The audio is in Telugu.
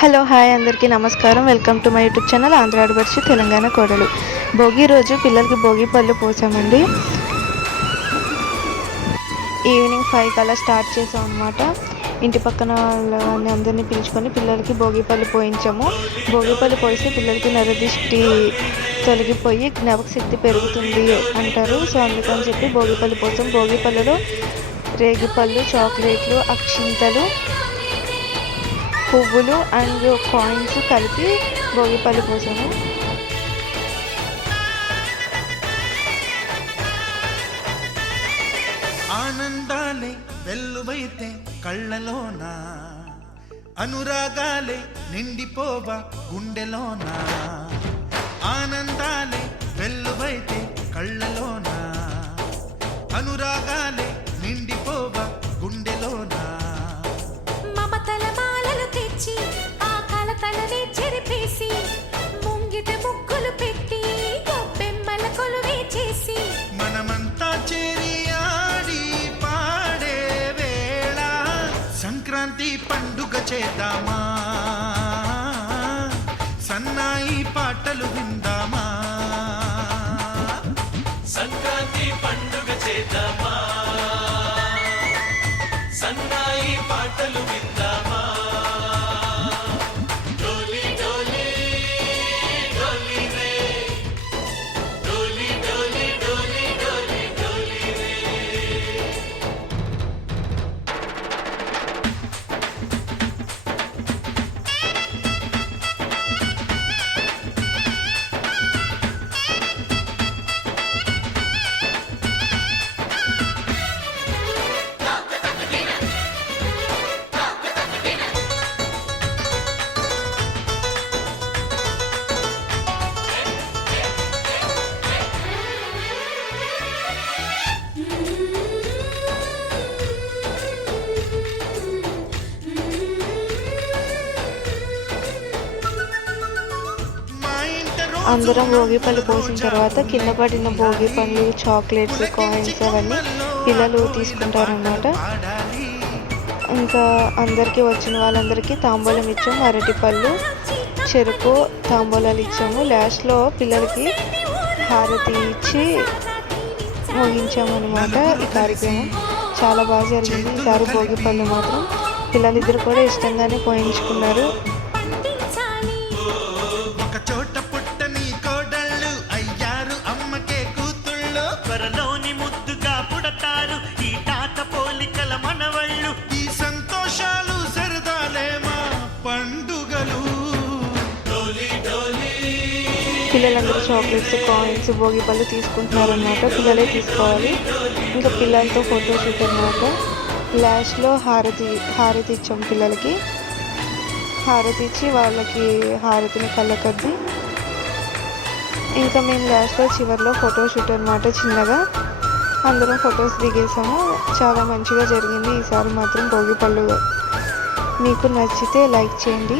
హలో హాయ్ అందరికీ నమస్కారం. Welcome to my YouTube channel Andhra ఆడపడుచు తెలంగాణ కోడలు. భోగి రోజు పిల్లలకి భోగి పళ్ళు పోసామండి. ఈవినింగ్ 5 అలా స్టార్ట్ చేసాం అనమాట. ఇంటి పక్కన వాళ్ళని అందరినీ పిలుచుకొని పిల్లలకి భోగి పళ్ళు పోయించాము. భోగి పళ్ళు పోయిస్తే పిల్లలకి నరదిష్టి తొలగిపోయి జ్ఞాపక శక్తి పెరుగుతుంది అంటారు. సో అందుకని చెప్పి భోగి పళ్ళు పోసాం. భోగి పళ్ళలో రేగిపళ్ళు, చాక్లెట్లు, అక్షింతలు, పువ్వులు అండ్ కాయిన్స్ కలిపి భోగిపళ్ళు పోసాము. ఆనందాలే వెల్లువైతే కళ్ళలోన, అనురాగాలే నిండిపోవ గుండెలోన. ఆనందాలే వెల్లువైతే కళ్ళలోన, అనురాగాలే నిండిపోవ గుండెలోన. మమతల మాలలు తెచ్చి ఆ కలతలని చెరిపేసి ముంగిట ముగ్గులు పెట్టి గొప్పెమ్మల కొలువే చేసి మనమంతా చేరి ఆడి పాడే వేళ సంక్రాంతి పండుగ చేద్దామా, సన్నాయి పాటలు విందామా. సంక్రాంతి పండుగ చేద్దామా, సన్నాయి పాటలు విందామా. డోలి డోలి డోలి రే, డోలి డోలి డోలి డోలి డోలి రే. అందరం భోగి పళ్ళు పోసిన తర్వాత కింద పడిన భోగి పళ్ళు, చాక్లెట్స్, కాయిన్స్ అవన్నీ పిల్లలు తీసుకుంటారన్నమాట. ఇంకా అందరికీ వచ్చిన వాళ్ళందరికీ తాంబూలం ఇచ్చాము. అరటిపళ్ళు, చెరుకు తాంబూలాలు ఇచ్చాము. లాస్ట్లో పిల్లలకి హారతి ఇచ్చి ముగించామన్నమాట. ఈ కార్యక్రమం చాలా బాగా జరిగింది. ఈసారి భోగి పళ్ళు మాత్రం పిల్లలిద్దరు కూడా ఇష్టంగానే పోయించుకున్నారు. ఒక చోట పుట్టని కోడళ్ళు అయ్యారు అమ్మకే కూతుళ్ళు, త్వరలోని ముద్దుగా పుడతారు ఈ తాత పోలికల మనవళ్ళు. ఈ సంతోషాలు సరదాలే మా పండుగలు. డోలి డోలి పిల్లలందరూ చాక్లెట్స్, కాయిన్స్, భోగి పళ్ళు తీసుకుంటున్నారన్నమాట. పిల్లలే తీసుకోవాలి. ఇంకా పిల్లలతో ఫోటోషూట్ అన్నమాట. లాస్ట్లో హారతి ఇచ్చాం పిల్లలకి. హారతి ఇచ్చి వాళ్ళకి హారతిని కళ్ళకద్ది ఇంకా మేము లాస్ట్లో చివరిలో ఫోటోషూట్ అనమాట. చిన్నగా అందరం ఫొటోస్ దిగేసాము. చాలా మంచిగా జరిగింది ఈసారి మాత్రం భోగి పళ్ళు. మీకు నచ్చితే లైక్ చేయండి.